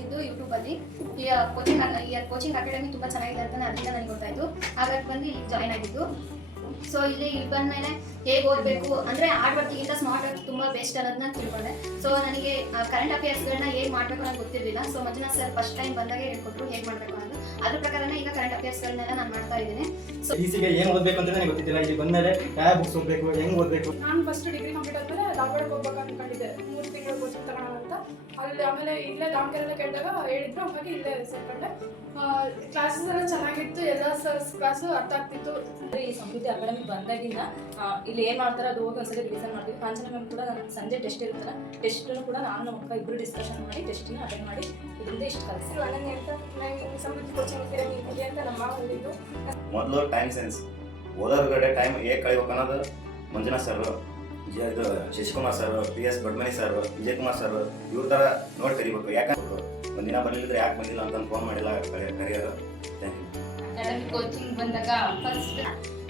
ನೋಡಿದ್ದು ಯೂಟ್ಯೂಬಲ್ಲಿ. ಈ ಕೋಚಿಂಗ್ ಅಕಾಡೆಮಿ ತುಂಬ ಚೆನ್ನಾಗಿದೆ ಅಂತ ಅದರಿಂದ ನನಗೆ ಗೊತ್ತಾಯಿತು. ಹಾಗಾಗಿ ಬಂದು ಇಲ್ಲಿ ಜಾಯ್ನ್ ಆಗಿದ್ದು. ಸೊ ಇಲ್ಲಿ ಬಂದಮೇಲೆ ಹೇಗೆ ಓದಬೇಕು ಅಂದರೆ ಹಾರ್ಡ್ ವರ್ಕಿಗಿಂತ ಸ್ಮಾರ್ಟ್ ವರ್ಕ್ ತುಂಬ ಬೆಸ್ಟ್ ಅನ್ನೋದನ್ನ ತಿಳ್ಕೊಂಡೆ. ಸೊ ನನಗೆ ಕರೆಂಟ್ ಅಫೇರ್ಸ್ಗಳನ್ನ ಹೇಗೆ ಮಾಡಬೇಕು ಅನ್ನೋದು ಗೊತ್ತಿರಲಿಲ್ಲ. So Manjunath sir first time ಬಂದಾಗ ಹೇಳ್ಕೊಟ್ರು ಹೇಗೆ ಮಾಡಬೇಕು ಅನ್ನೋದು. ಅದ್ರ ಪ್ರಕಾರನೇ ಈಗ ಕರೆಂಟ್ ಅಫೇರ್ಸ್ಗಳನ್ನೆಲ್ಲ ನಾನು ಮಾಡ್ತಾ ಇದ್ದೀನಿ. ಸೊ ಈಸಿಗೆ ಏನು ಓದಬೇಕು ಅಂತ ನನಗೆ ಗೊತ್ತಿದ್ದಿಲ್ಲ. ಇಲ್ಲಿ ಬಂದಮೇಲೆ ಯಾವ ಬುಕ್ಸ್ ಓದಬೇಕು, ಹೆಂಗೆ ಓದಬೇಕು. ನಾನು ಫಸ್ಟ್ ಡಿಗ್ರಿ ಕಂಪ್ಲೀಟ್ ಆದಮೇಲೆ ಧಾರವಾಡಕ್ಕೆ ಹೋಗ್ಬೇಕು ಅಂದ್ಕೊಂಡಿದ್ದೆ, 3 ತಿಂಗಳು ಕೋಚಿಂಗ್ ತಗೋಣ ಅಂತ. ಅಲ್ಲಿ ಆಮೇಲೆ ಇಲ್ಲೇ ದಾವಣಗೆರೆಲ್ಲ ಕೇಳಿದಾಗ ಹೇಳಿದ್ರು, ಹಾಗಾಗಿ ಇಲ್ಲೇ ಸೇರ್ಕೊಂಡೆ. ಕ್ಲಾಸಸ್ ಎಲ್ಲ ಚೆನ್ನಾಗಿತ್ತು, ಎಲ್ಲ ಸರ್ಸ್ ಕ್ಲಾಸು ಅರ್ಥ ಆಗ್ತಿತ್ತು. ಈ ಸಮೃದ್ಧಿ ಅಕಾಡೆಮಿ ಬಂದಾಗಿಂದ ಇಲ್ಲಿ ಏನು ಮಾಡ್ತಾರೆ ಅದು ಹೋಗಿ ಒಂದ್ಸಲ ರಿವಿಷನ್ ಮಾಡ್ತೀವಿ. ಕಾಂಚನ ಮ್ಯಾಮ್ ಕೂಡ ನಾನು ಸಂಜೆ ಟೆಸ್ಟ್ ಇರುತ್ತಲ್ಲ, ಟೆಸ್ಟನ್ನು ಕೂಡ ನಾನು ನಮ್ಮ ಅಕ್ಕ ಇಬ್ಬರು ಡಿಸ್ಕಷನ್ ಮಾಡಿ ಟೆಸ್ಟನ್ನ ಅಟೆಂಡ್ ಮಾಡಿ ಇದರಿಂದ ಇಷ್ಟು ಕಲಿಸಿ ಅನನ್ಯ ಅಂತ ನನಗೆ ಸಮೃದ್ಧಿ ಕೋಚಿಂಗ್ ಅಕಾಡೆಮಿ ಇದೆ ಅಂತ ನಮ್ಮ ಮಾವ ಹೇಳಿದ್ದು. ಮೊದಲು ಟೈಮ್ ಸೆನ್ಸ್, ಓದೋರ್ಗಡೆ ಟೈಮ್ ಹೇಗೆ ಕಳಿಬೇಕು ಅನ್ನೋದು ಮಂಜುನಾಥ್ ಸರ್, ಇದು Shashikumar sir, PS Doddamani sir, Vijayakumar sir ಇವ್ರ ಥರ ನೋಡಿ ಕರಿಬೇಕು. ಯಾಕಂದ್ರೆ ಒಂದಿನ ಬರಲಿಲ್ಲದ್ರೆ ಯಾಕೆ ಬಂದಿಲ್ಲ ಅಂತ ಫೋನ್ ಮಾಡಿಲ್ಲ ಕರೆಯೋದು. Thank you. ಅಕಾಡೆಮಿ ಕೋಚಿಂಗ್ ಬಂದಾಗ ಫಸ್ಟ್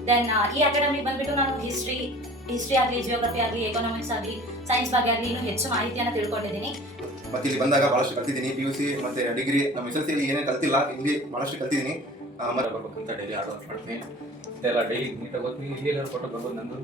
ದೆನ್ ಈ ಅಕಾಡೆಮಿ ಬಂದ್ಬಿಟ್ಟು ನಾನು ಹಿಸ್ಟ್ರಿ ಆಗಲಿ, ಜಿಯೋಗ್ರಫಿ ಆಗಲಿ, ಎಕನಾಮಿಕ್ಸ್ ಆಗಲಿ, ಸೈನ್ಸ್ ಬಗ್ಗೆ ಆಗಲಿ ಇನ್ನೂ ಹೆಚ್ಚು ಮಾಹಿತಿಯನ್ನು ತಿಳ್ಕೊಂಡಿದ್ದೀನಿ. ಮತ್ತೆ ಇಲ್ಲಿ ಬಂದಾಗ ಬಹಳಷ್ಟು ಕಲ್ತಿದ್ದೀನಿ. PUC ಮತ್ತೆ ಡಿಗ್ರಿ ನಮ್ಮ SLC ಏನೇ ಕಲ್ತಿಲ್ಲ, ಹಿಂದಿ ಬಹಳಷ್ಟು ಕಲ್ತಿದ್ದೀನಿ. ಬರ್ಬೇಕಂತ ಡೈಲಿ ಆರ್ಡರ್ ಮಾಡ್ತೀನಿ. ಇದೆಲ್ಲ ಡೈಲಿ ನೀಟಾಗಿ ಓದ್ತೀನಿ. ಇಲ್ಲಿ ಕೊಟ್ಟು ಬರ್ಬೋದು ನಂದು.